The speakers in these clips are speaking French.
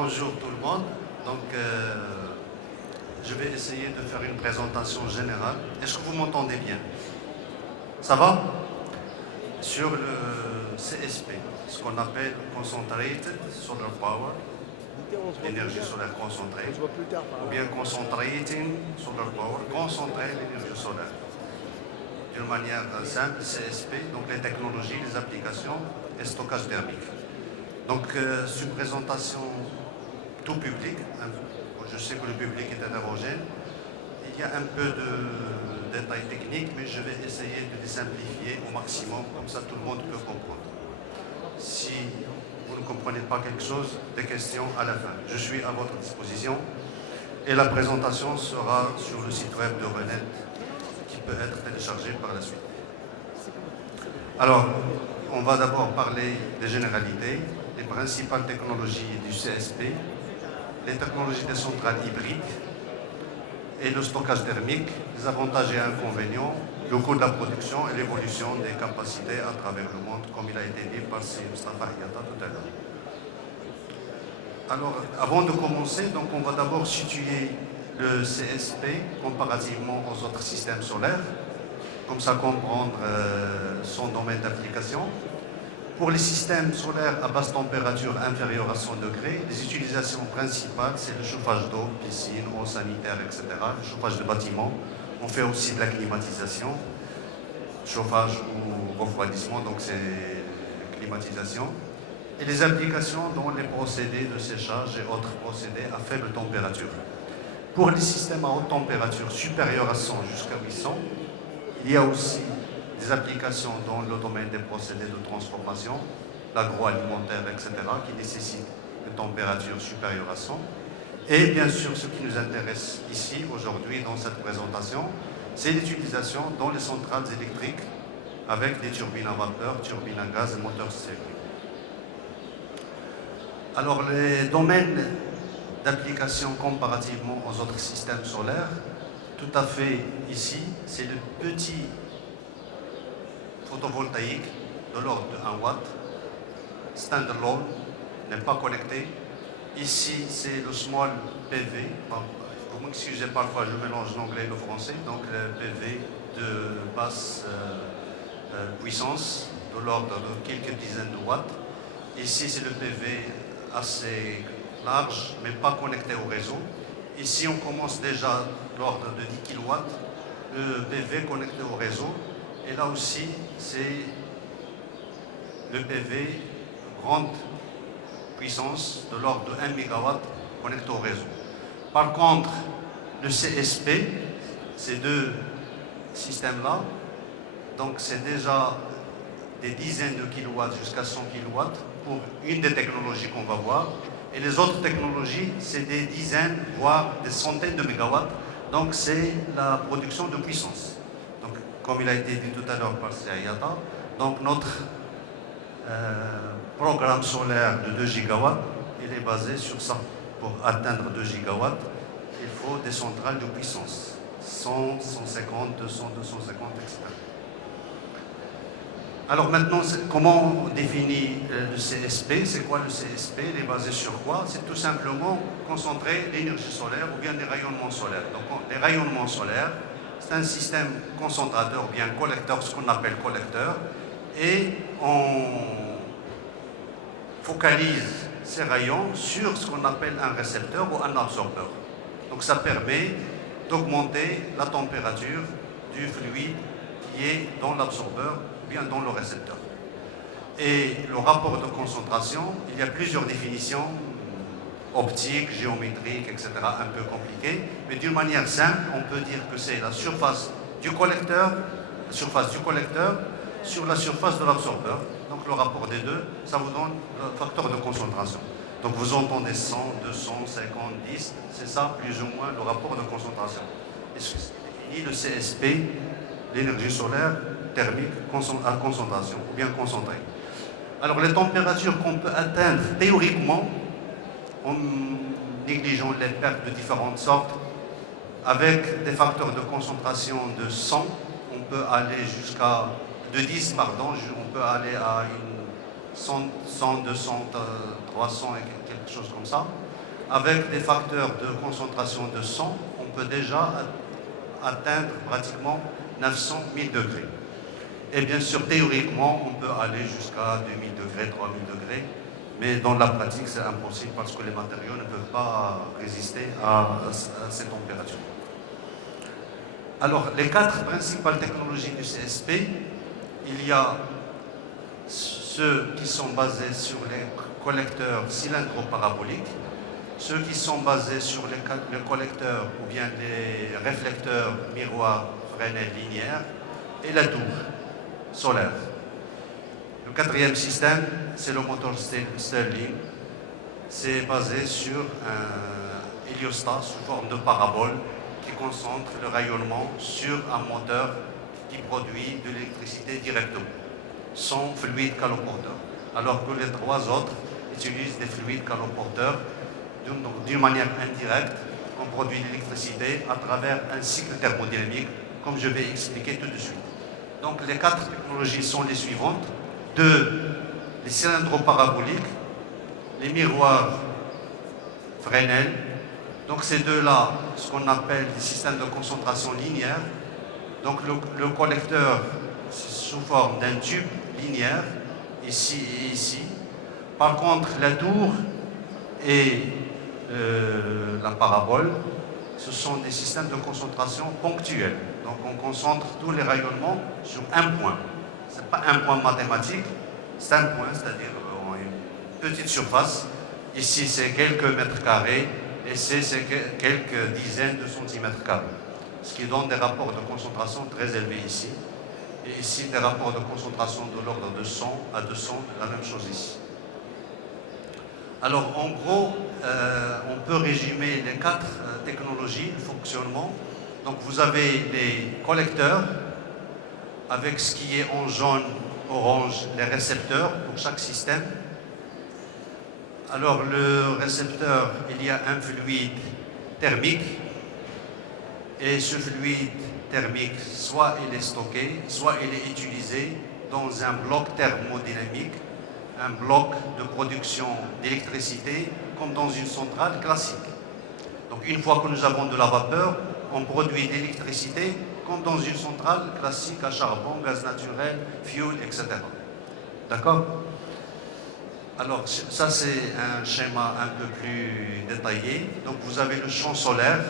Bonjour tout le monde. Donc, je vais essayer de faire une présentation générale. Est-ce que vous m'entendez bien? Ça va? Sur le CSP, ce qu'on appelle Concentrated Solar Power, l'énergie solaire concentrée, ou bien Concentrating Solar Power, concentrer l'énergie solaire. D'une manière simple, CSP, donc les technologies, les applications et stockage thermique. Donc, c'est une présentation tout public. Je sais que le public est hétérogène. Il y a un peu de détails techniques, mais je vais essayer de les simplifier au maximum, comme ça tout le monde peut comprendre. Si vous ne comprenez pas quelque chose, des questions à la fin. Je suis à votre disposition. Et la présentation sera sur le site web de RENET, qui peut être téléchargé par la suite. Alors, on va d'abord parler des généralités, les principales technologies du CSP, les technologies des centrales hybrides et le stockage thermique, les avantages et inconvénients, le coût de la production et l'évolution des capacités à travers le monde, comme il a été dit par Mustafa Hayata tout à l'heure. Alors, avant de commencer, donc, on va d'abord situer le CSP comparativement aux autres systèmes solaires, comme ça comprendre son domaine d'application. Pour les systèmes solaires à basse température inférieure à 100 degrés, les utilisations principales, c'est le chauffage d'eau, piscine, eau sanitaire, etc. Le chauffage de bâtiments. On fait aussi de la climatisation, chauffage ou refroidissement, donc c'est climatisation. Et les applications dans les procédés de séchage et autres procédés à faible température. Pour les systèmes à haute température supérieure à 100 jusqu'à 800, il y a aussi des applications dans le domaine des procédés de transformation, l'agroalimentaire, etc., qui nécessitent une température supérieure à 100. Et bien sûr, ce qui nous intéresse ici, aujourd'hui, dans cette présentation, c'est l'utilisation dans les centrales électriques avec des turbines à vapeur, turbines à gaz et moteurs stéréo. Alors, les domaines d'application comparativement aux autres systèmes solaires, tout à fait ici, c'est le petit photovoltaïque de l'ordre de 1 watt, standalone, n'est pas connecté. Ici, c'est le small PV. Vous m'excusez, parfois je mélange l'anglais et le français. Donc le PV de basse puissance, de l'ordre de quelques dizaines de watts. Ici, c'est le PV assez large, mais pas connecté au réseau. Ici, on commence déjà l'ordre de 10 kW, le PV connecté au réseau. Et là aussi, c'est le PV grande puissance de l'ordre de 1 MW connecté au réseau. Par contre, le CSP, ces deux systèmes-là, donc c'est déjà des dizaines de kilowatts jusqu'à 100 kW pour une des technologies qu'on va voir. Et les autres technologies, c'est des dizaines, voire des centaines de mégawatts. Donc c'est la production de puissance. Donc, comme il a été dit tout à l'heure par Hayata, donc notre programme solaire de 2 gigawatts, il est basé sur ça. Pour atteindre 2 gigawatts, il faut des centrales de puissance. 100, 150, 200, 250, etc. Alors maintenant, comment on définit le CSP? C'est quoi le CSP? Il est basé sur quoi? C'est tout simplement concentrer l'énergie solaire ou bien des rayonnements solaires. Donc les rayonnements solaires, c'est un système concentrateur ou bien collecteur, ce qu'on appelle collecteur, et on focalise ces rayons sur ce qu'on appelle un récepteur ou un absorbeur. Donc ça permet d'augmenter la température du fluide qui est dans l'absorbeur ou bien dans le récepteur. Et le rapport de concentration, il y a plusieurs définitions, optiques, géométriques, etc., un peu compliquées, mais d'une manière simple, on peut dire que c'est la surface du collecteur sur la surface de l'absorbeur. Donc le rapport des deux, ça vous donne le facteur de concentration. Donc vous entendez 100, 200, 50, 10, c'est ça plus ou moins le rapport de concentration. Et ce qui définit le CSP, l'énergie solaire thermique à concentration, ou bien concentrée. Alors les températures qu'on peut atteindre théoriquement, en négligeant les pertes de différentes sortes, avec des facteurs de concentration de 100, on peut aller jusqu'à, de 10, pardon, on peut aller à une 100, 200, 300 et quelque chose comme ça. avec des facteurs de concentration de 100, on peut déjà atteindre pratiquement 900 000 degrés. Et bien sûr, théoriquement, on peut aller jusqu'à 2000 degrés, 3000 degrés, mais dans la pratique, c'est impossible parce que les matériaux ne peuvent pas résister à ces températures. Alors, les 4 principales technologies du CSP, il y a ceux qui sont basés sur les collecteurs cylindro-paraboliques, ceux qui sont basés sur les collecteurs ou bien les réflecteurs miroirs Fresnel linéaires et la tour solaire. Le 4e système, c'est le moteur Stirling. C'est basé sur un héliostat sous forme de parabole qui concentre le rayonnement sur un moteur qui produit de l'électricité directement, sans fluide caloporteur. Alors que les 3 autres utilisent des fluides caloporteurs d'une manière indirecte. On produit l'électricité à travers un cycle thermodynamique, comme je vais expliquer tout de suite. Donc les 4 technologies sont les suivantes. 2, les cylindro-paraboliques, les miroirs Fresnel. Donc ces deux-là, ce qu'on appelle des systèmes de concentration linéaire. Donc le collecteur sous forme d'un tube linéaire, ici et ici. Par contre, la tour et la parabole, ce sont des systèmes de concentration ponctuels. Donc on concentre tous les rayonnements sur un point. Ce n'est pas un point mathématique, c'est un point, c'est-à-dire une petite surface. Ici, c'est quelques mètres carrés, et c'est quelques dizaines de centimètres carrés. Ce qui donne des rapports de concentration très élevés ici. Et ici, des rapports de concentration de l'ordre de 100 à 200, la même chose ici. Alors, en gros, on peut résumer les 4 technologies de fonctionnement. Donc, vous avez les collecteurs, avec ce qui est en jaune, orange, les récepteurs pour chaque système. Alors, le récepteur, il y a un fluide thermique, et ce fluide thermique, soit il est stocké, soit il est utilisé dans un bloc thermodynamique, un bloc de production d'électricité, comme dans une centrale classique. Donc, une fois que nous avons de la vapeur, on produit de l'électricité comme dans une centrale classique à charbon, gaz naturel, fuel, etc. D'accord? Alors, ça c'est un schéma un peu plus détaillé. Donc, vous avez le champ solaire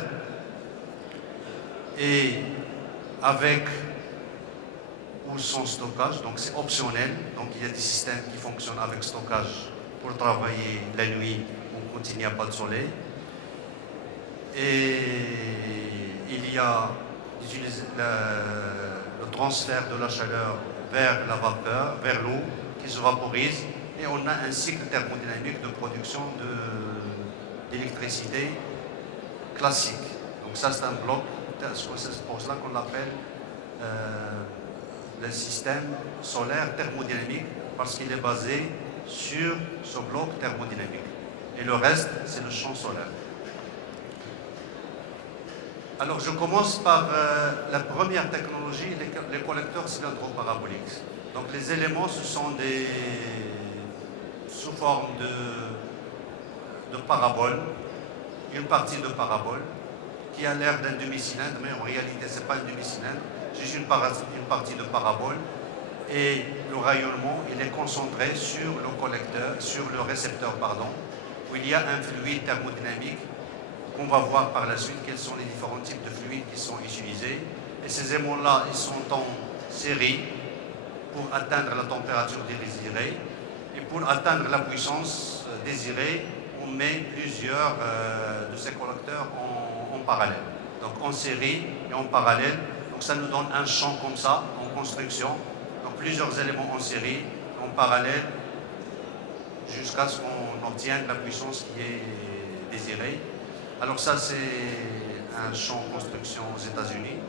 et avec ou sans stockage, donc c'est optionnel. Donc, il y a des systèmes qui fonctionnent avec stockage pour travailler la nuit ou quand il n'y a pas de soleil. Et il y a le transfert de la chaleur vers la vapeur, vers l'eau qui se vaporise, et on a un cycle thermodynamique de production d'électricité classique. Donc ça c'est un bloc, c'est pour cela qu'on l'appelle le système solaire thermodynamique, parce qu'il est basé sur ce bloc thermodynamique. Et le reste, c'est le champ solaire. Alors, je commence par la première technologie, les collecteurs cylindro-paraboliques. Donc, les éléments, ce sont sous forme de parabole, une partie de parabole qui a l'air d'un demi-cylindre, mais en réalité, ce n'est pas un demi-cylindre, juste une partie de parabole. Et le rayonnement, il est concentré sur le collecteur, sur le récepteur, pardon, où il y a un fluide thermodynamique. On va voir par la suite quels sont les différents types de fluides qui sont utilisés. Et ces aimants-là, ils sont en série pour atteindre la température désirée. Et pour atteindre la puissance désirée, on met plusieurs de ces collecteurs en parallèle. Donc en série et en parallèle. Donc ça nous donne un champ comme ça, en construction. Donc plusieurs éléments en série, en parallèle, jusqu'à ce qu'on obtienne la puissance qui est désirée. Alors ça, c'est un champ de construction aux États-Unis.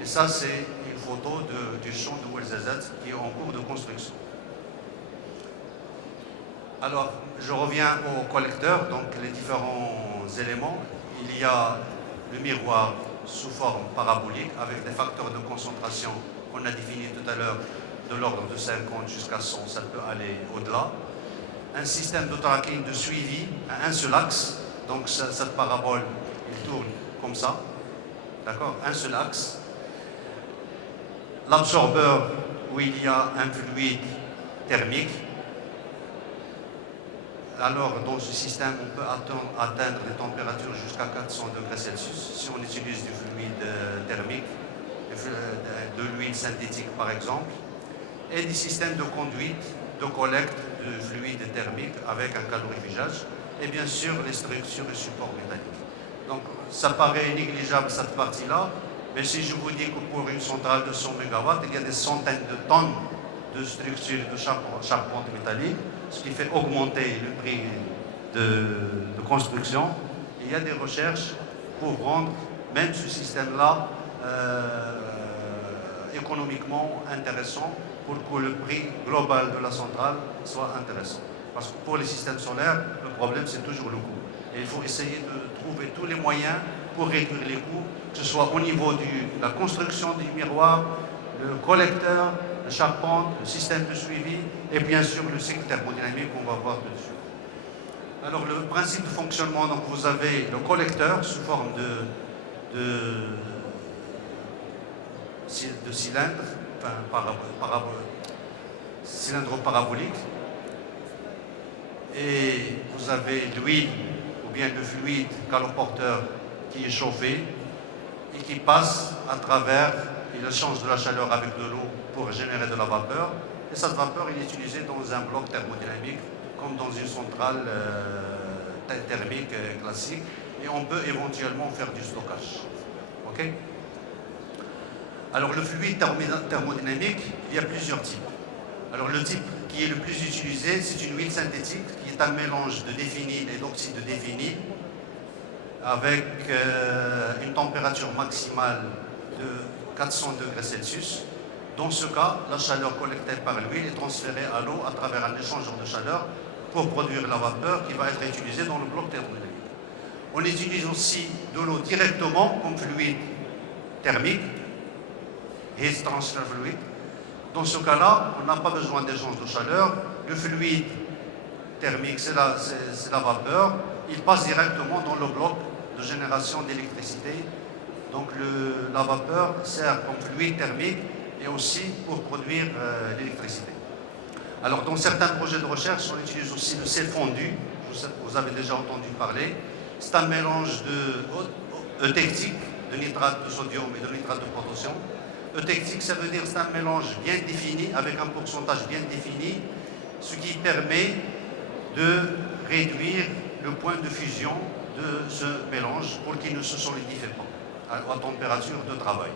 Et ça, c'est une photo du champ de Ouelzazat qui est en cours de construction. Alors, je reviens au collecteur, donc les différents éléments. Il y a le miroir sous forme parabolique avec des facteurs de concentration qu'on a définis tout à l'heure de l'ordre de 50 jusqu'à 100, ça peut aller au-delà. Un système de tracking de suivi à un seul axe, Donc cette parabole, il tourne comme ça, d'accord, un seul axe. L'absorbeur où il y a un fluide thermique. Alors, dans ce système, on peut atteindre des températures jusqu'à 400 degrés Celsius si on utilise du fluide thermique, de l'huile synthétique par exemple, et des systèmes de conduite, de collecte de fluide thermique avec un calorifugage, et bien sûr les structures et supports métalliques. Donc, ça paraît négligeable cette partie-là, mais si je vous dis que pour une centrale de 100 MW, il y a des centaines de tonnes de structures de charpente métallique, ce qui fait augmenter le prix de construction. Il y a des recherches pour rendre même ce système-là économiquement intéressant pour que le prix global de la centrale soit intéressant. Parce que pour les systèmes solaires, le problème c'est toujours le coût. Et il faut essayer de trouver tous les moyens pour réduire les coûts, que ce soit au niveau de la construction du miroir, le collecteur, la charpente, le système de suivi et bien sûr le cycle thermodynamique qu'on va voir dessus. Alors le principe de fonctionnement, donc vous avez le collecteur sous forme de cylindre, enfin cylindre parabolique, et vous avez l'huile ou bien le fluide caloporteur qui est chauffé et qui passe à travers, il échange de la chaleur avec de l'eau pour générer de la vapeur, et cette vapeur est utilisée dans un bloc thermodynamique comme dans une centrale thermique classique, et on peut éventuellement faire du stockage. Okay. Alors le fluide thermodynamique, il y a plusieurs types. Alors le type qui est le plus utilisé, c'est une huile synthétique qui est un mélange de déphényl et d'oxyde de déphényl avec une température maximale de 400 degrés Celsius. Dans ce cas, la chaleur collectée par l'huile est transférée à l'eau à travers un échangeur de chaleur pour produire la vapeur qui va être utilisée dans le bloc thermodynamique. On utilise aussi de l'eau directement comme fluide thermique, heat transfer fluid. Dans ce cas-là, on n'a pas besoin d'échange de chaleur. Le fluide thermique, c'est la vapeur. Il passe directement dans le bloc de génération d'électricité. Donc la vapeur sert comme fluide thermique et aussi pour produire l'électricité. Alors dans certains projets de recherche, on utilise aussi le sel fondu. Vous avez déjà entendu parler. C'est un mélange eutectique, de nitrate de sodium et de nitrate de potassium. Eutectique, ça veut dire c'est un mélange bien défini, avec un pourcentage bien défini, ce qui permet de réduire le point de fusion de ce mélange pour qu'il ne se solidifie pas à température de travail.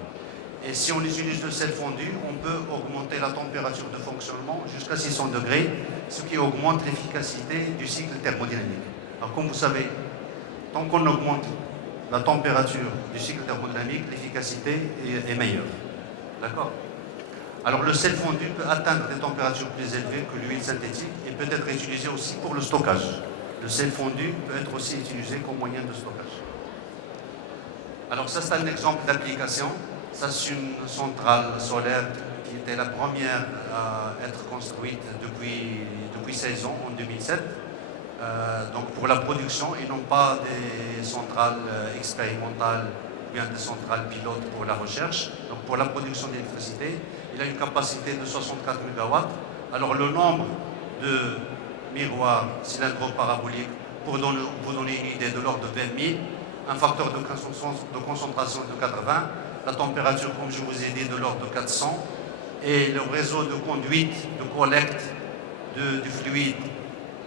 Et si on utilise le sel fondu, on peut augmenter la température de fonctionnement jusqu'à 600 degrés, ce qui augmente l'efficacité du cycle thermodynamique. Alors comme vous savez, tant qu'on augmente la température du cycle thermodynamique, l'efficacité est meilleure. D'accord? Alors le sel fondu peut atteindre des températures plus élevées que l'huile synthétique et peut être utilisé aussi pour le stockage. Le sel fondu peut être aussi utilisé comme moyen de stockage. Alors ça c'est un exemple d'application. Ça c'est une centrale solaire qui était la première à être construite depuis 16 ans, en 2007. Donc pour la production et non pas des centrales expérimentales ou bien des centrales pilotes pour la recherche. Donc pour la production d'électricité, il a une capacité de 64 MW. Alors le nombre de miroirs cylindro-paraboliques, pour vous donner une idée, de l'ordre de 20 000, un facteur de concentration de 80, la température, comme je vous ai dit, de l'ordre de 400, et le réseau de conduite, de collecte du fluide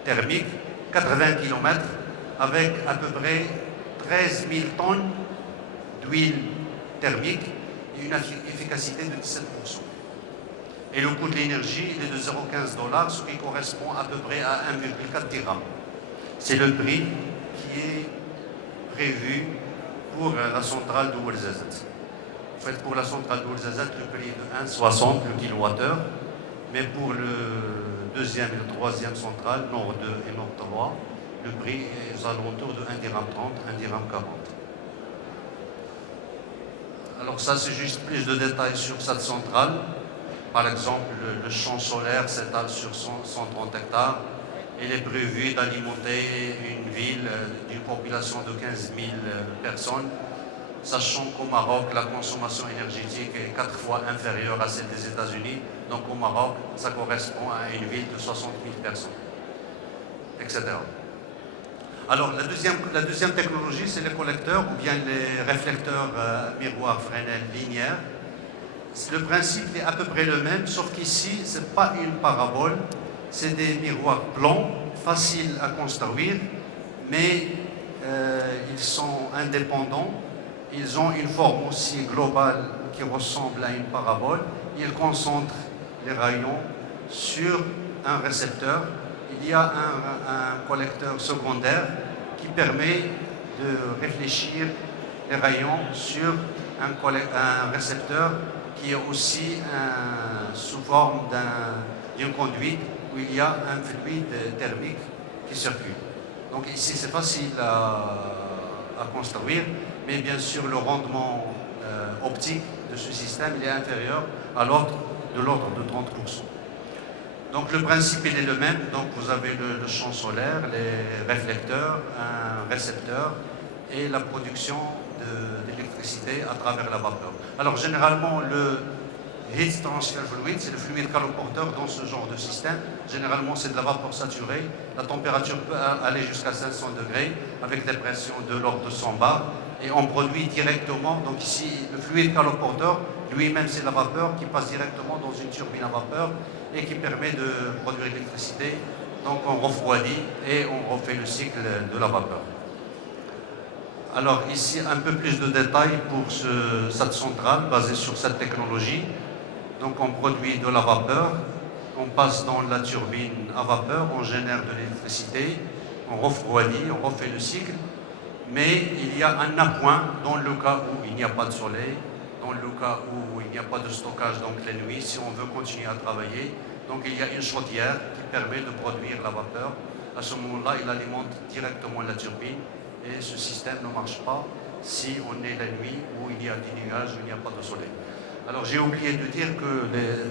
thermique, 80 km, avec à peu près 13 000 tonnes d'huile thermique et une efficacité de 17%. Et le coût de l'énergie est de 0,15 $, ce qui correspond à peu près à 1,4 dirham. C'est le prix qui est prévu pour la centrale de Ouarzazate. En fait, pour la centrale de Ouarzazate, le prix est de 1,60 le kWh, mais pour le deuxième et le troisième centrale, Nord 2 et Nord 3, le prix est aux alentours de 1,30 dirham, 1,40 dirham. Alors ça, c'est juste plus de détails sur cette centrale. Par exemple, le champ solaire s'étale sur 130 hectares. Il est prévu d'alimenter une ville d'une population de 15 000 personnes, sachant qu'au Maroc, la consommation énergétique est 4 fois inférieure à celle des États-Unis. Donc au Maroc, ça correspond à une ville de 60 000 personnes, etc. Alors la deuxième technologie, c'est les collecteurs ou bien les réflecteurs miroirs Fresnel linéaires. Le principe est à peu près le même, sauf qu'ici, ce n'est pas une parabole, c'est des miroirs plans, faciles à construire, mais ils sont indépendants. Ils ont une forme aussi globale qui ressemble à une parabole. Ils concentrent les rayons sur un récepteur. Il y a un collecteur secondaire qui permet de réfléchir les rayons sur un récepteur qui est aussi sous forme d'une conduite où il y a un fluide thermique qui circule. Donc ici c'est facile à construire, mais bien sûr le rendement optique de ce système il est inférieur à de l'ordre de 30%. Donc le principe il est le même, donc vous avez le champ solaire, les réflecteurs, un récepteur et la production d'électricité à travers la vapeur. Alors généralement le heat transfer fluid, c'est le fluide caloporteur dans ce genre de système. Généralement c'est de la vapeur saturée, la température peut aller jusqu'à 500 degrés avec des pressions de l'ordre de 100 bars et on produit directement, donc ici le fluide caloporteur lui-même c'est la vapeur qui passe directement dans une turbine à vapeur et qui permet de produire l'électricité. Donc on refroidit et on refait le cycle de la vapeur. Alors ici un peu plus de détails pour cette centrale basée sur cette technologie. Donc on produit de la vapeur, on passe dans la turbine à vapeur, on génère de l'électricité, on refroidit, on refait le cycle, mais il y a un appoint dans le cas où il n'y a pas de soleil, dans le cas où il n'y a pas de stockage, donc les nuits, si on veut continuer à travailler. Donc il y a une chaudière qui permet de produire la vapeur. À ce moment-là, il alimente directement la turbine et ce système ne marche pas si on est la nuit où il y a des nuages, où il n'y a pas de soleil. Alors j'ai oublié de dire que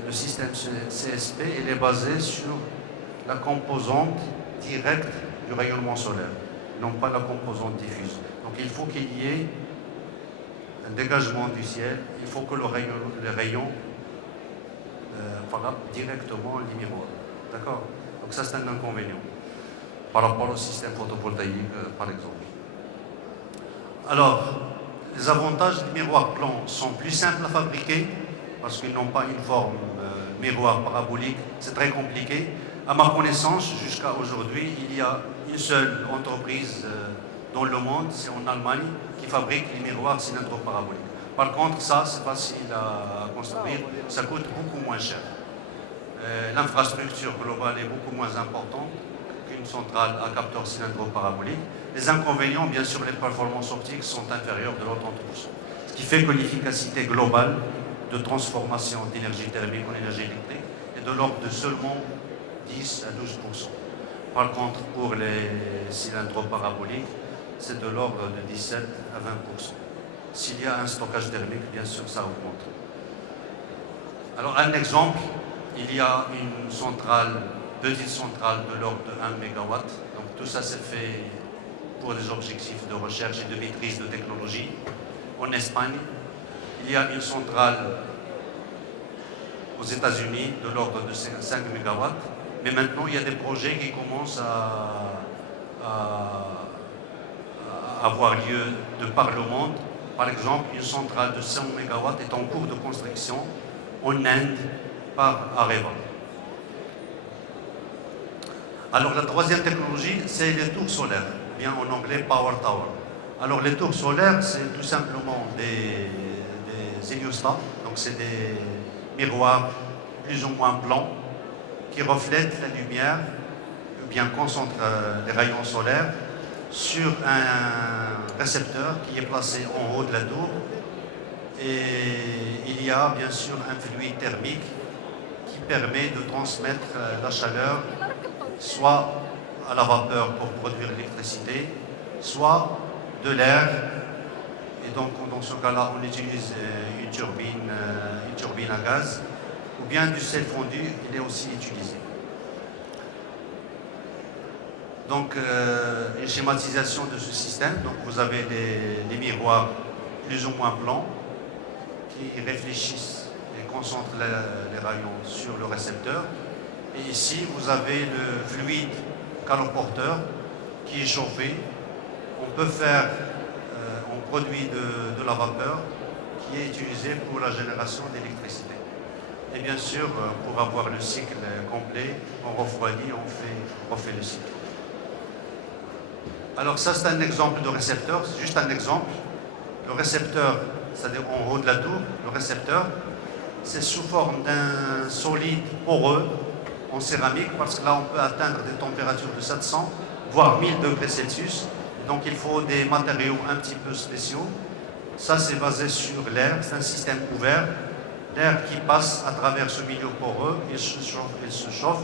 le système CSP il est basé sur la composante directe du rayonnement solaire, non pas la composante diffuse. Donc il faut qu'il y ait un dégagement du ciel, il faut que les rayons frappent directement les miroirs. D'accord? Donc ça c'est un inconvénient par rapport au système photovoltaïque par exemple. Alors, les avantages des miroirs plans sont plus simples à fabriquer parce qu'ils n'ont pas une forme miroir parabolique, c'est très compliqué. À ma connaissance, jusqu'à aujourd'hui, il y a une seule entreprise dans le monde, c'est en Allemagne, qui fabrique les miroirs cylindro-paraboliques. Par contre, ça, c'est facile à construire, ça coûte beaucoup moins cher. L'infrastructure globale est beaucoup moins importante qu'une centrale à capteur cylindro-parabolique. Les inconvénients, bien sûr, les performances optiques sont inférieures de l'ordre de 30%. Ce qui fait que l'efficacité globale de transformation d'énergie thermique en énergie électrique est de l'ordre de seulement 10 à 12%. Par contre, pour les cylindres paraboliques, c'est de l'ordre de 17 à 20%. S'il y a un stockage thermique, bien sûr, ça augmente. Alors, un exemple, il y a une centrale, petite centrale de l'ordre de 1 MW. Donc, tout ça s'est fait pour des objectifs de recherche et de maîtrise de technologie. En Espagne, il y a une centrale aux États-Unis de l'ordre de 5 MW. Mais maintenant, il y a des projets qui commencent à avoir lieu de par le monde. Par exemple, une centrale de 100 MW est en cours de construction en Inde par Areva. Alors, la troisième technologie, c'est les tours solaires, bien en anglais Power Tower. Alors, les tours solaires, c'est tout simplement des héliostats, donc c'est des miroirs plus ou moins blancs qui reflètent la lumière, ou bien concentrent les rayons solaires sur un récepteur qui est placé en haut de la tour. Et il y a bien sûr un fluide thermique qui permet de transmettre la chaleur soit à la vapeur pour produire l'électricité, soit de l'air. Et donc dans ce cas-là, on utilise une turbine à gaz, ou bien du sel fondu, il est aussi utilisé. Donc, une schématisation de ce système. Donc, vous avez des miroirs plus ou moins blancs qui réfléchissent et concentrent les rayons sur le récepteur. Et ici, vous avez le fluide caloporteur qui est chauffé. On peut faire, on produit de la vapeur qui est utilisée pour la génération d'électricité. Et bien sûr, pour avoir le cycle complet, on refroidit, on refait le cycle. Alors ça, c'est un exemple de récepteur, c'est juste un exemple. Le récepteur, c'est-à-dire en haut de la tour, le récepteur, c'est sous forme d'un solide poreux en céramique, parce que là, on peut atteindre des températures de 700, voire 1000 degrés Celsius. Donc, il faut des matériaux un petit peu spéciaux. Ça, c'est basé sur l'air, c'est un système ouvert. L'air qui passe à travers ce milieu poreux, il se chauffe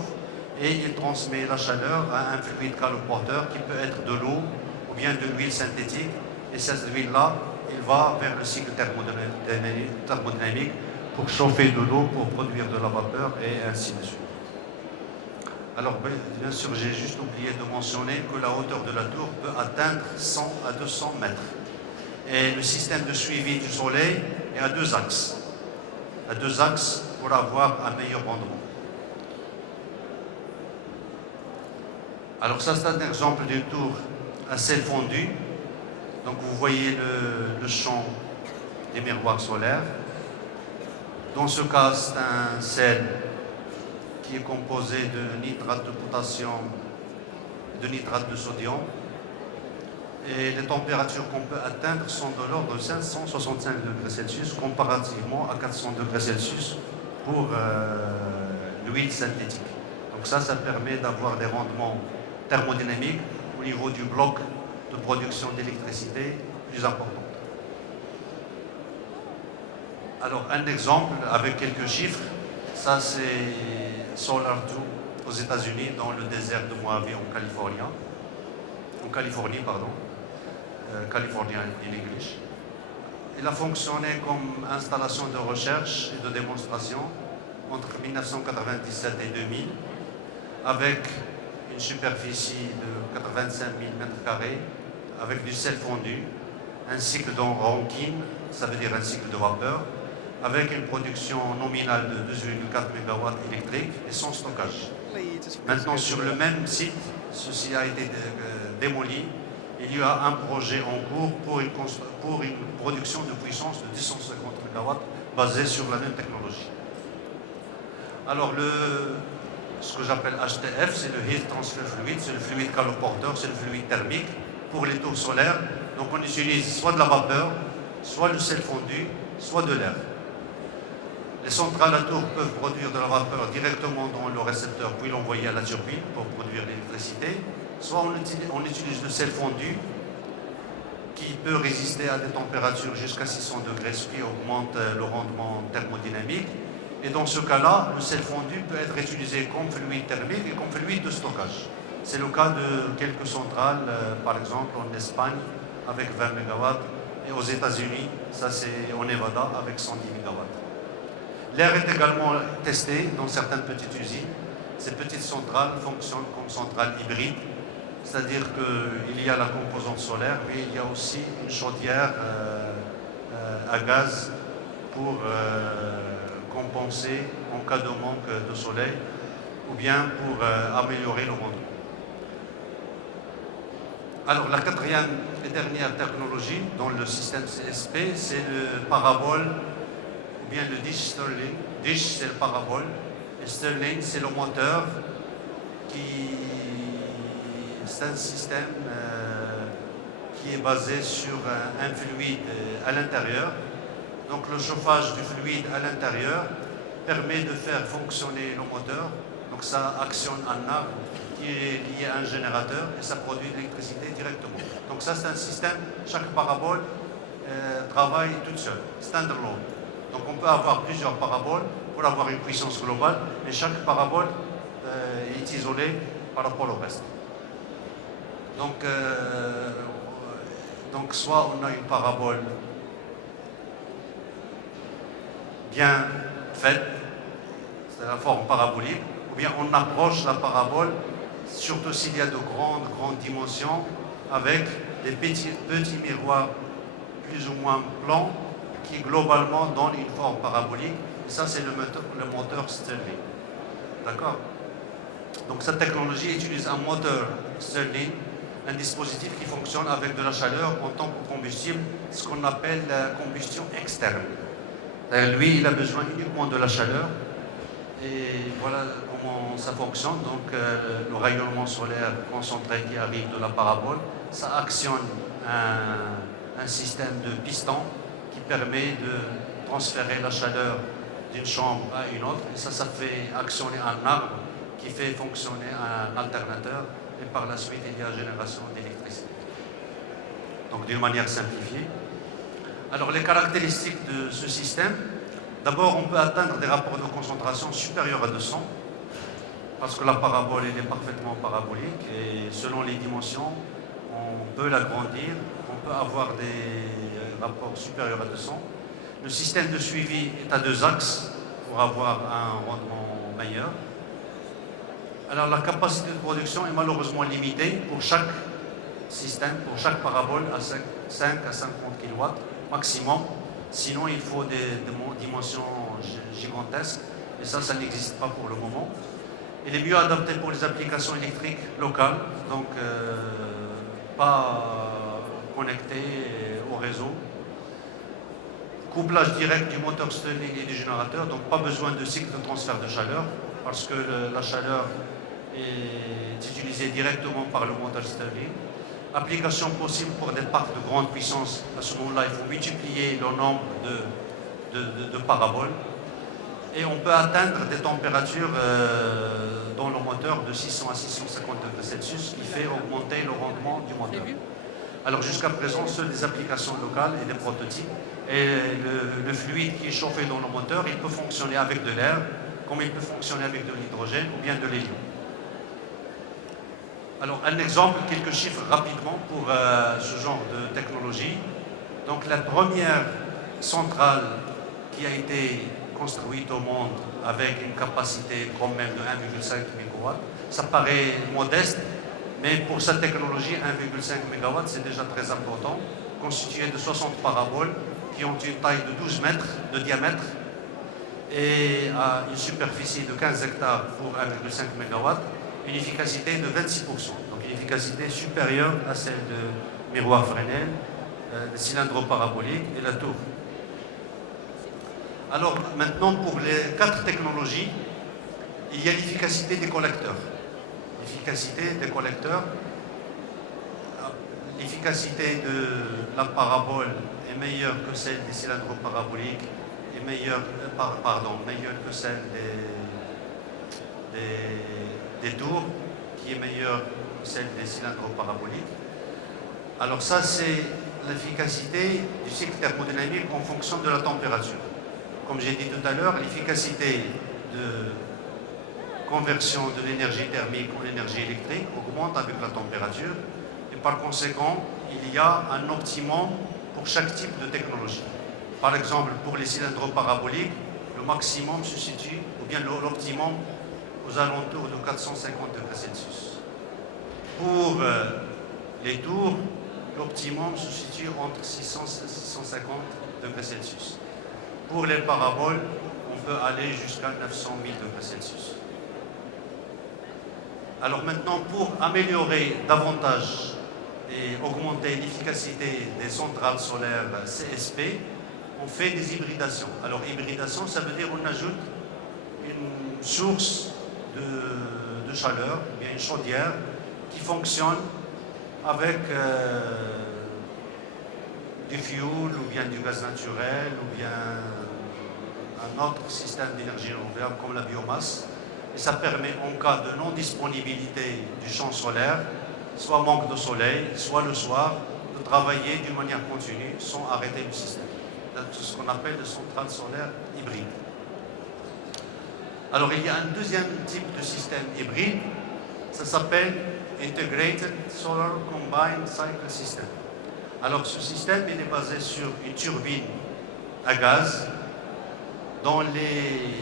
et il transmet la chaleur à un fluide caloporteur qui peut être de l'eau ou bien de l'huile synthétique. Et cette huile-là, il va vers le cycle thermodynamique pour chauffer de l'eau, pour produire de la vapeur et ainsi de suite. Alors, bien sûr, j'ai juste oublié de mentionner que la hauteur de la tour peut atteindre 100 à 200 mètres. Et le système de suivi du soleil est à deux axes. À deux axes pour avoir un meilleur rendement. Alors ça, c'est un exemple d'une tour à ciel fondu. Donc vous voyez le champ des miroirs solaires. Dans ce cas, c'est un sel qui est composé de nitrate de potassium et de nitrate de sodium. Et les températures qu'on peut atteindre sont de l'ordre de 565 degrés Celsius comparativement à 400 degrés Celsius pour l'huile synthétique. Donc ça permet d'avoir des rendements thermodynamiques au niveau du bloc de production d'électricité plus importants. Alors un exemple avec quelques chiffres, ça c'est Solar2 aux États-Unis dans le désert de Mojave en Californie. California in English. Il a fonctionné comme installation de recherche et de démonstration entre 1997 et 2000 avec une superficie de 85 000 m², avec du sel fondu, un cycle de Rankine, ça veut dire un cycle de vapeur, avec une production nominale de 2,4 MW électriques et sans stockage. Maintenant, sur le même site, ceci a été démoli. Il y a un projet en cours pour une production de puissance de 250 MW basée sur la même technologie. Alors, ce que j'appelle HTF, c'est le Heat Transfer Fluid, c'est le fluide caloporteur, c'est le fluide thermique pour les tours solaires. Donc, on utilise soit de la vapeur, soit le sel fondu, soit de l'air. Les centrales à tour peuvent produire de la vapeur directement dans le récepteur, puis l'envoyer à la turbine pour produire l'électricité. Soit on utilise le sel fondu qui peut résister à des températures jusqu'à 600 degrés, ce qui augmente le rendement thermodynamique. Et dans ce cas-là, le sel fondu peut être utilisé comme fluide thermique et comme fluide de stockage. C'est le cas de quelques centrales, par exemple en Espagne avec 20 MW et aux États-Unis, ça c'est en Nevada avec 110 MW. L'air est également testé dans certaines petites usines. Ces petites centrales fonctionnent comme centrales hybrides, c'est-à-dire qu'il y a la composante solaire, mais il y a aussi une chaudière à gaz pour compenser en cas de manque de soleil ou bien pour améliorer le rendement. Alors la quatrième et dernière technologie dans le système CSP, c'est le parabole ou bien le dish Stirling. Dish, c'est le parabole et Stirling, c'est le moteur c'est un système qui est basé sur un fluide à l'intérieur. Donc le chauffage du fluide à l'intérieur permet de faire fonctionner le moteur. Donc ça actionne un arbre qui est lié à un générateur et ça produit de l'électricité directement. Donc ça c'est un système, chaque parabole travaille toute seule, standalone. Donc on peut avoir plusieurs paraboles pour avoir une puissance globale, mais chaque parabole est isolée par rapport au reste. Donc soit on a une parabole bien faite, c'est la forme parabolique, ou bien on approche la parabole, surtout s'il y a de grandes dimensions, avec des petits miroirs plus ou moins plans qui globalement donnent une forme parabolique. Et ça, c'est le moteur Stirling. D'accord? Donc cette technologie utilise un moteur Stirling, un dispositif qui fonctionne avec de la chaleur en tant que combustible, ce qu'on appelle la combustion externe. Lui, il a besoin uniquement de la chaleur. Et voilà comment ça fonctionne. Donc le rayonnement solaire concentré qui arrive de la parabole, ça actionne un système de piston qui permet de transférer la chaleur d'une chambre à une autre. Et ça fait actionner un arbre qui fait fonctionner un alternateur. Et par la suite, il y a génération d'électricité. Donc d'une manière simplifiée. Alors les caractéristiques de ce système, d'abord on peut atteindre des rapports de concentration supérieurs à 200 parce que la parabole elle est parfaitement parabolique et selon les dimensions on peut l'agrandir, on peut avoir des rapports supérieurs à 200. Le système de suivi est à 2 axes pour avoir un rendement meilleur. Alors la capacité de production est malheureusement limitée pour chaque système, pour chaque parabole à 5 à 50 kW maximum. Sinon, il faut des dimensions gigantesques. Et ça n'existe pas pour le moment. Il est mieux adapté pour les applications électriques locales, donc pas connecté au réseau. Couplage direct du moteur Stirling et du générateur, donc pas besoin de cycle de transfert de chaleur, parce que la chaleur est utilisée directement par le moteur Stirling. Application possible pour des parcs de grande puissance. À ce moment-là, il faut multiplier le nombre de paraboles. Et on peut atteindre des températures dans le moteur de 600 à 650 degrés Celsius, ce qui fait augmenter le rendement du moteur. Alors jusqu'à présent, seules des applications locales et des prototypes. Et le fluide qui est chauffé dans le moteur, il peut fonctionner avec de l'air, comme il peut fonctionner avec de l'hydrogène ou bien de l'hélium. Alors, un exemple, quelques chiffres rapidement pour ce genre de technologie. Donc, la première centrale qui a été construite au monde avec une capacité quand même de 1,5 MW, ça paraît modeste, mais pour cette technologie, 1,5 MW, c'est déjà très important, constitué de 60 paraboles qui ont une taille de 12 mètres de diamètre et à une superficie de 15 hectares pour 1,5 MW. Une efficacité de 26%, donc une efficacité supérieure à celle de miroir Fresnel, de cylindre parabolique et la tour. Alors maintenant pour les 4 technologies, il y a l'efficacité des collecteurs. L'efficacité des collecteurs, l'efficacité de la parabole est meilleure que celle des cylindres paraboliques, est meilleure que celle des tours, qui est meilleure que celle des cylindres paraboliques. Alors ça, c'est l'efficacité du cycle thermodynamique en fonction de la température. Comme j'ai dit tout à l'heure, l'efficacité de conversion de l'énergie thermique en énergie électrique augmente avec la température et par conséquent, il y a un optimum pour chaque type de technologie. Par exemple, pour les cylindres paraboliques, le maximum se situe, ou bien l'optimum, aux alentours de 450 degrés Celsius. Pour les tours, l'optimum se situe entre 600 et 650 degrés Celsius. Pour les paraboles, on peut aller jusqu'à 900 000 degrés Celsius. Alors maintenant, pour améliorer davantage et augmenter l'efficacité des centrales solaires CSP, on fait des hybridations. Alors hybridation, ça veut dire qu'on ajoute une source de chaleur, ou bien une chaudière qui fonctionne avec du fioul ou bien du gaz naturel ou bien un autre système d'énergie renouvelable comme la biomasse. Et ça permet en cas de non-disponibilité du champ solaire, soit manque de soleil, soit le soir, de travailler d'une manière continue sans arrêter le système. C'est ce qu'on appelle le centrale solaire hybride. Alors il y a un deuxième type de système hybride, ça s'appelle Integrated Solar Combined Cycle System. Alors ce système il est basé sur une turbine à gaz dont les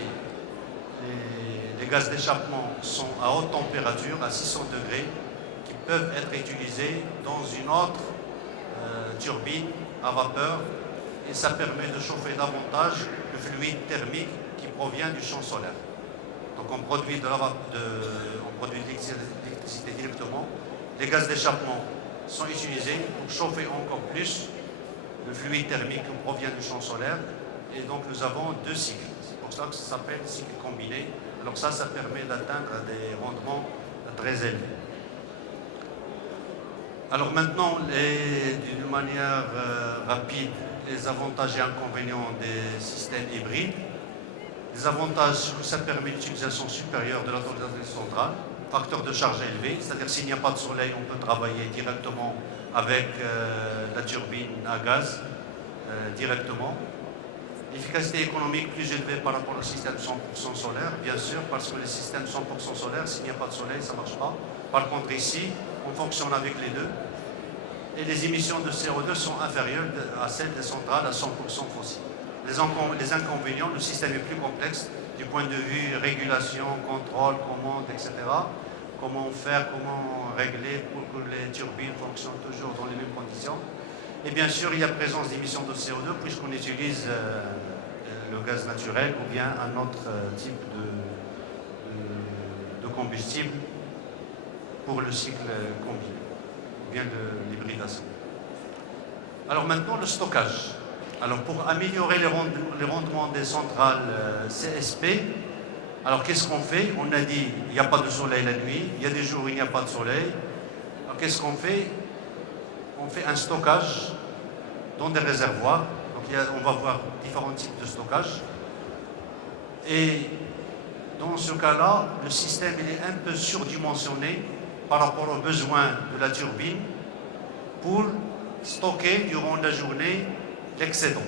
gaz d'échappement sont à haute température, à 600 degrés, qui peuvent être utilisés dans une autre turbine à vapeur, et ça permet de chauffer davantage le fluide thermique qui provient du champ solaire. Donc on produit de l'électricité directement. Les gaz d'échappement sont utilisés pour chauffer encore plus le fluide thermique qui provient du champ solaire. Et donc nous avons deux cycles. C'est pour ça que ça s'appelle cycle combiné. Alors ça permet d'atteindre des rendements très élevés. Alors maintenant, d'une manière rapide, les avantages et inconvénients des systèmes hybrides. Les avantages, ça permet l'utilisation supérieure de l'autorisation centrale, facteur de charge élevé, c'est-à-dire s'il n'y a pas de soleil, on peut travailler directement avec la turbine à gaz, directement. L'efficacité économique plus élevée par rapport au système 100% solaire, bien sûr, parce que le système 100% solaire, s'il n'y a pas de soleil, ça ne marche pas. Par contre, ici, on fonctionne avec les deux. Et les émissions de CO2 sont inférieures à celles des centrales à 100% fossiles. Les inconvénients, le système est plus complexe du point de vue régulation, contrôle, commande, etc. Comment faire, comment régler pour que les turbines fonctionnent toujours dans les mêmes conditions. Et bien sûr, il y a présence d'émissions de CO2 puisqu'on utilise le gaz naturel ou bien un autre type de combustible pour le cycle combiné, ou bien de l'hybridation. Alors maintenant, le stockage. Alors pour améliorer les rendements des centrales CSP, alors qu'est-ce qu'on fait? On a dit il n'y a pas de soleil la nuit, il y a des jours où il n'y a pas de soleil. Alors qu'est-ce qu'on fait? On fait un stockage dans des réservoirs. Donc on va voir différents types de stockage. Et dans ce cas-là, le système il est un peu surdimensionné par rapport aux besoins de la turbine pour stocker durant la journée l'excédent.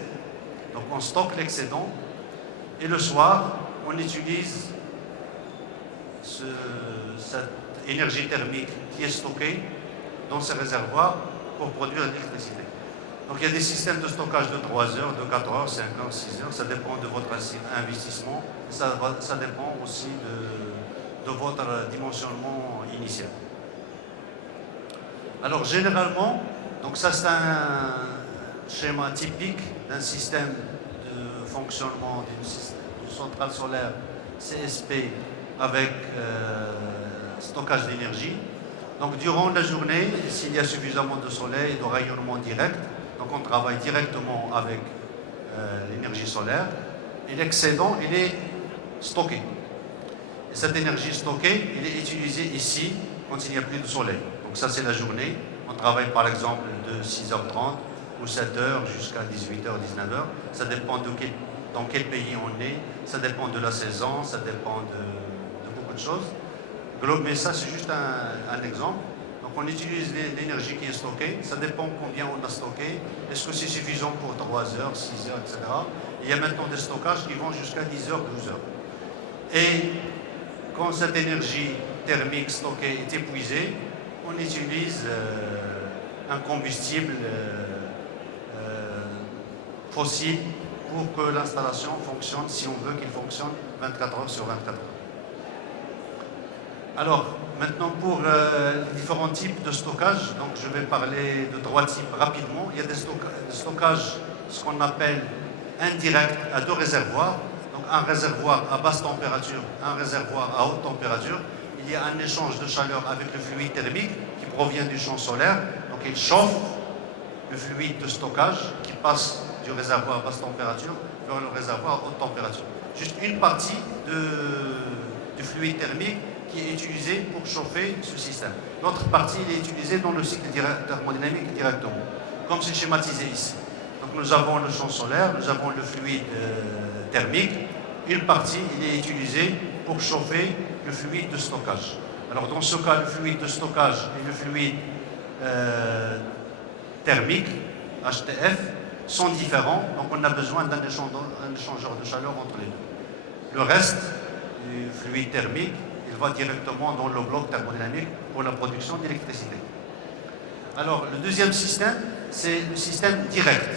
Donc on stocke l'excédent et le soir, on utilise cette énergie thermique qui est stockée dans ces réservoirs pour produire l'électricité. Donc il y a des systèmes de stockage de 3 heures, de 4 heures, 5 heures, 6 heures, ça dépend de votre investissement, ça dépend aussi de votre dimensionnement initial. Alors généralement, donc ça c'est un schéma typique d'un système de fonctionnement d'une centrale solaire CSP avec stockage d'énergie. Donc durant la journée, s'il y a suffisamment de soleil et de rayonnement direct, donc on travaille directement avec l'énergie solaire et l'excédent il est stocké. Et cette énergie stockée, elle est utilisée ici quand il n'y a plus de soleil. Donc ça c'est la journée. On travaille par exemple de 6h30 ou 7h jusqu'à 18h, 19h. Ça dépend dans quel pays on est, ça dépend de la saison, ça dépend de beaucoup de choses. Mais ça c'est juste un exemple. Donc on utilise l'énergie qui est stockée, ça dépend combien on a stocké, est-ce que c'est suffisant pour 3 heures, 6 heures, etc. Il y a maintenant des stockages qui vont jusqu'à 10 heures, 12 heures. Et quand cette énergie thermique stockée est épuisée, on utilise un combustible fossile pour que l'installation fonctionne, si on veut qu'il fonctionne 24 heures sur 24 heures. Alors, maintenant pour les différents types de stockage, donc je vais parler de 3 types rapidement. Il y a des stockages, ce qu'on appelle indirect à 2 réservoirs. Donc un réservoir à basse température, un réservoir à haute température. Il y a un échange de chaleur avec le fluide thermique qui provient du champ solaire. Donc il chauffe le fluide de stockage qui passe du réservoir à basse température vers le réservoir à haute température. Juste une partie du fluide thermique qui est utilisé pour chauffer ce système. L'autre partie est utilisée dans le cycle thermodynamique directement, comme c'est schématisé ici. Donc nous avons le champ solaire, nous avons le fluide thermique. Une partie il est utilisée pour chauffer le fluide de stockage. Alors dans ce cas, le fluide de stockage et le fluide thermique, HTF, sont différents, donc on a besoin d'un échangeur de chaleur entre les deux. Le reste du fluide thermique, il va directement dans le bloc thermodynamique pour la production d'électricité. Alors le deuxième système, c'est le système direct.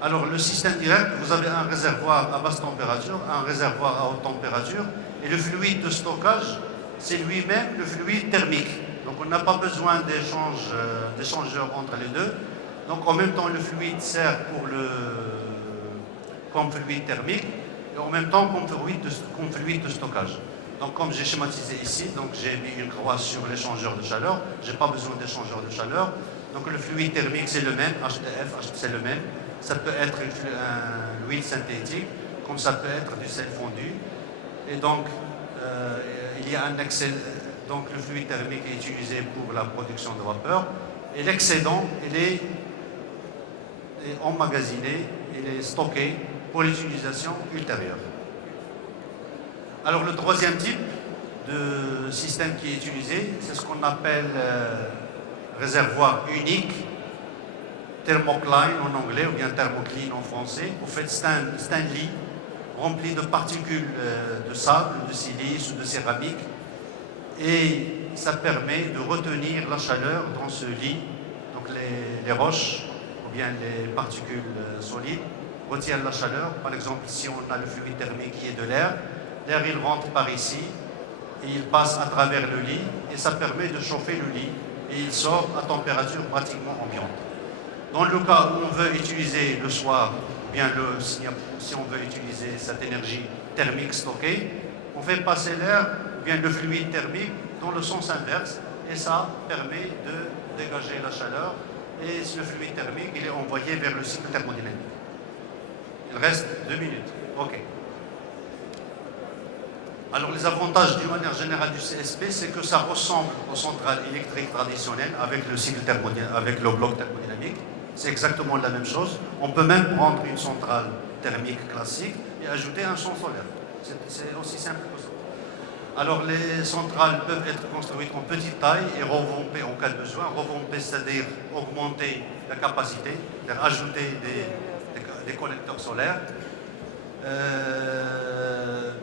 Alors le système direct, vous avez un réservoir à basse température, un réservoir à haute température, et le fluide de stockage, c'est lui-même le fluide thermique. Donc on n'a pas besoin d'échangeurs entre les deux. Donc en même temps, le fluide sert comme fluide thermique et en même temps comme fluide de stockage. Donc comme j'ai schématisé ici, donc j'ai mis une croix sur l'échangeur de chaleur. Je n'ai pas besoin d'échangeur de chaleur. Donc le fluide thermique, c'est le même, HTF, c'est le même. Ça peut être un huile synthétique, comme ça peut être du sel fondu. Et donc, il y a un excès. Donc le fluide thermique est utilisé pour la production de vapeur. Et l'excédent, il est emmagasiné, il est stocké pour l'utilisation ultérieure. Alors le troisième type de système qui est utilisé, c'est ce qu'on appelle réservoir unique, thermocline en anglais ou bien thermocline en français. En fait, c'est un lit rempli de particules de sable, de silice ou de céramique, et ça permet de retenir la chaleur dans ce lit. Donc les roches ou bien les particules solides retiennent la chaleur. Par exemple, si on a le fluide thermique qui est de l'air, l'air il rentre par ici et il passe à travers le lit et ça permet de chauffer le lit et il sort à température pratiquement ambiante. Dans le cas où on veut utiliser le soir, ou bien si on veut utiliser cette énergie thermique stockée, on fait passer l'air ou bien le fluide thermique dans le sens inverse et ça permet de dégager la chaleur et le fluide thermique il est envoyé vers le cycle thermodynamique. Il reste 2 minutes. OK. Alors les avantages d'une manière générale du CSP, c'est que ça ressemble aux centrales électriques traditionnelles avec le cycle thermodynamique, avec le bloc thermodynamique. C'est exactement la même chose. On peut même prendre une centrale thermique classique et ajouter un champ solaire. C'est aussi simple que ça. Alors les centrales peuvent être construites en petite taille et revampées en cas de besoin. Revampées, c'est-à-dire augmenter la capacité, c'est-à-dire ajouter des collecteurs solaires.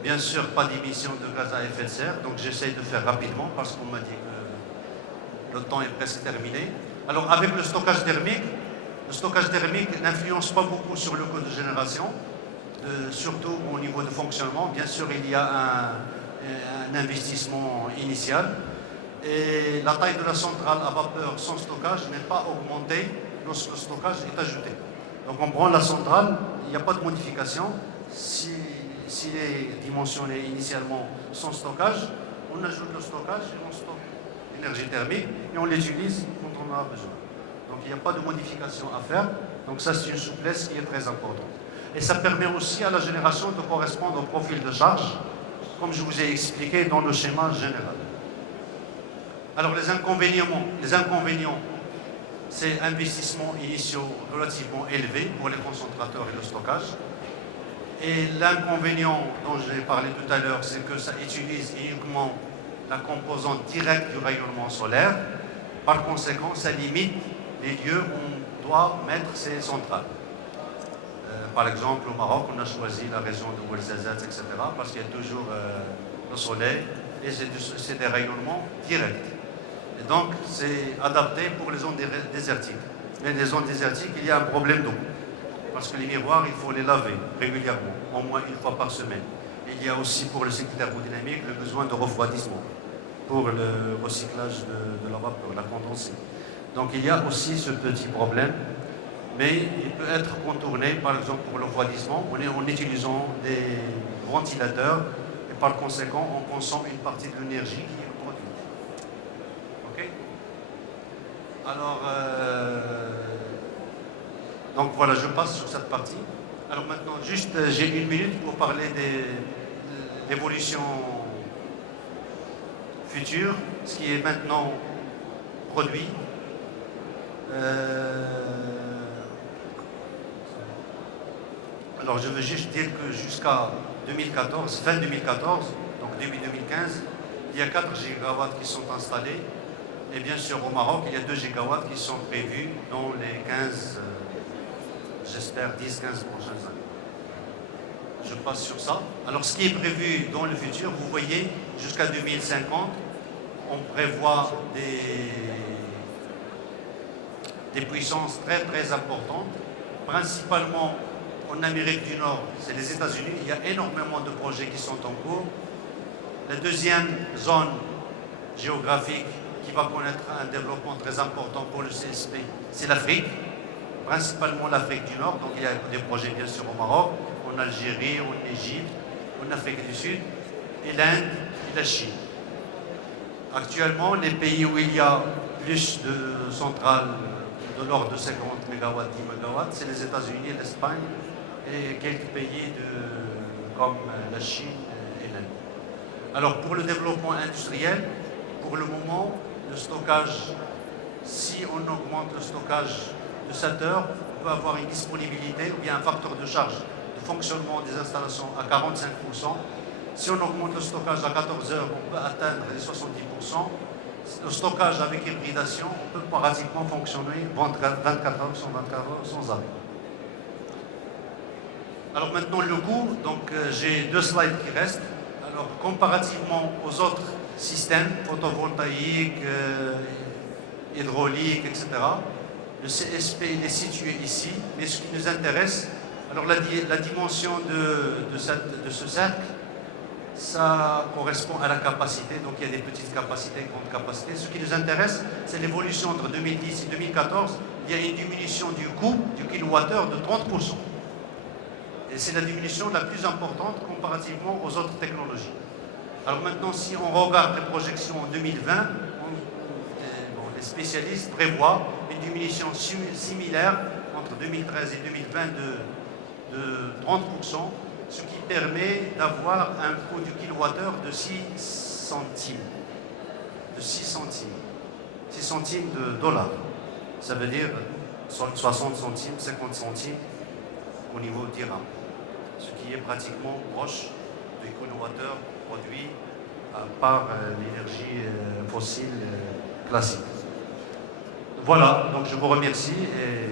Bien sûr, pas d'émission de gaz à effet de serre, donc j'essaye de faire rapidement parce qu'on m'a dit que le temps est presque terminé. Alors avec le stockage thermique n'influence pas beaucoup sur le coût de génération, surtout au niveau de fonctionnement. Bien sûr, il y a un investissement initial et la taille de la centrale à vapeur sans stockage n'est pas augmentée lorsque le stockage est ajouté. Donc on prend la centrale, il n'y a pas de modification. S'il est dimensionné initialement sans stockage, on ajoute le stockage et on stocke l'énergie thermique et on l'utilise quand on a besoin. Donc il n'y a pas de modification à faire. Donc ça, c'est une souplesse qui est très importante. Et ça permet aussi à la génération de correspondre au profil de charge, comme je vous ai expliqué dans le schéma général. Alors les inconvénients, c'est investissements initiaux relativement élevés pour les concentrateurs et le stockage. Et l'inconvénient dont j'ai parlé tout à l'heure, c'est que ça utilise uniquement la composante directe du rayonnement solaire. Par conséquent, ça limite les lieux où on doit mettre ces centrales. Par exemple, au Maroc, on a choisi la région de Ouarzazate, etc., parce qu'il y a toujours le soleil et c'est des rayonnements directs. Et donc, c'est adapté pour les zones désertiques. Mais les zones désertiques, il y a un problème d'eau. Parce que les miroirs, il faut les laver régulièrement, au moins une fois par semaine. Et il y a aussi pour le cycle thermodynamique le besoin de refroidissement pour le recyclage de la vapeur, la condensée. Donc il y a aussi ce petit problème, mais il peut être contourné, par exemple pour le refroidissement, en utilisant des ventilateurs et par conséquent on consomme une partie de l'énergie qui est produite. Ok? Alors, donc voilà, je passe sur cette partie. Alors maintenant, juste, j'ai 1 minute pour parler de l'évolution future, ce qui est maintenant produit. Alors je veux juste dire que jusqu'à 2014, fin 2014, donc début 2015, il y a 4 gigawatts qui sont installés. Et bien sûr, au Maroc, il y a 2 gigawatts qui sont prévus dans les 15, j'espère 10-15 prochaines années. Je passe sur ça. Alors ce qui est prévu dans le futur, vous voyez, jusqu'à 2050, on prévoit des puissances très très importantes, principalement en Amérique du Nord, c'est les États-Unis. Il y a énormément de projets qui sont en cours. La deuxième zone géographique qui va connaître un développement très important pour le CSP, c'est l'Afrique, principalement l'Afrique du Nord. Donc il y a des projets bien sûr au Maroc, en Algérie, en Égypte, en Afrique du Sud, et l'Inde et la Chine. Actuellement, les pays où il y a plus de centrales de l'ordre de 50 MW, 10 MW, c'est les États-Unis, l'Espagne et quelques pays comme la Chine et l'Inde. Alors pour le développement industriel, pour le moment, le stockage, si on augmente le stockage de 7 heures, on peut avoir une disponibilité ou bien un facteur de charge de fonctionnement des installations à 45%. Si on augmente le stockage à 14 heures, on peut atteindre les 70%. Le stockage avec hybridation, on peut pratiquement fonctionner 24 heures sur 24 heures sans arrêt. Alors maintenant le coût, donc j'ai 2 slides qui restent. Alors comparativement aux autres systèmes photovoltaïques, hydrauliques, etc., le CSP il est situé ici, mais ce qui nous intéresse, alors la dimension de ce cercle, ça correspond à la capacité, donc il y a des petites capacités, grandes capacités. Ce qui nous intéresse, c'est l'évolution entre 2010 et 2014. Il y a une diminution du coût du kilowattheure de 30%. Et c'est la diminution la plus importante comparativement aux autres technologies. Alors maintenant, si on regarde les projections en 2020, les spécialistes prévoient une diminution similaire entre 2013 et 2020 de 30%, ce qui permet d'avoir un coût du kilowattheure de 6 centimes. De 6 centimes. 6 centimes de dollars. Ça veut dire 60 centimes, 50 centimes au niveau dirham. Ce qui est pratiquement proche du kilowattheure produit par l'énergie fossile classique. Voilà, donc je vous remercie et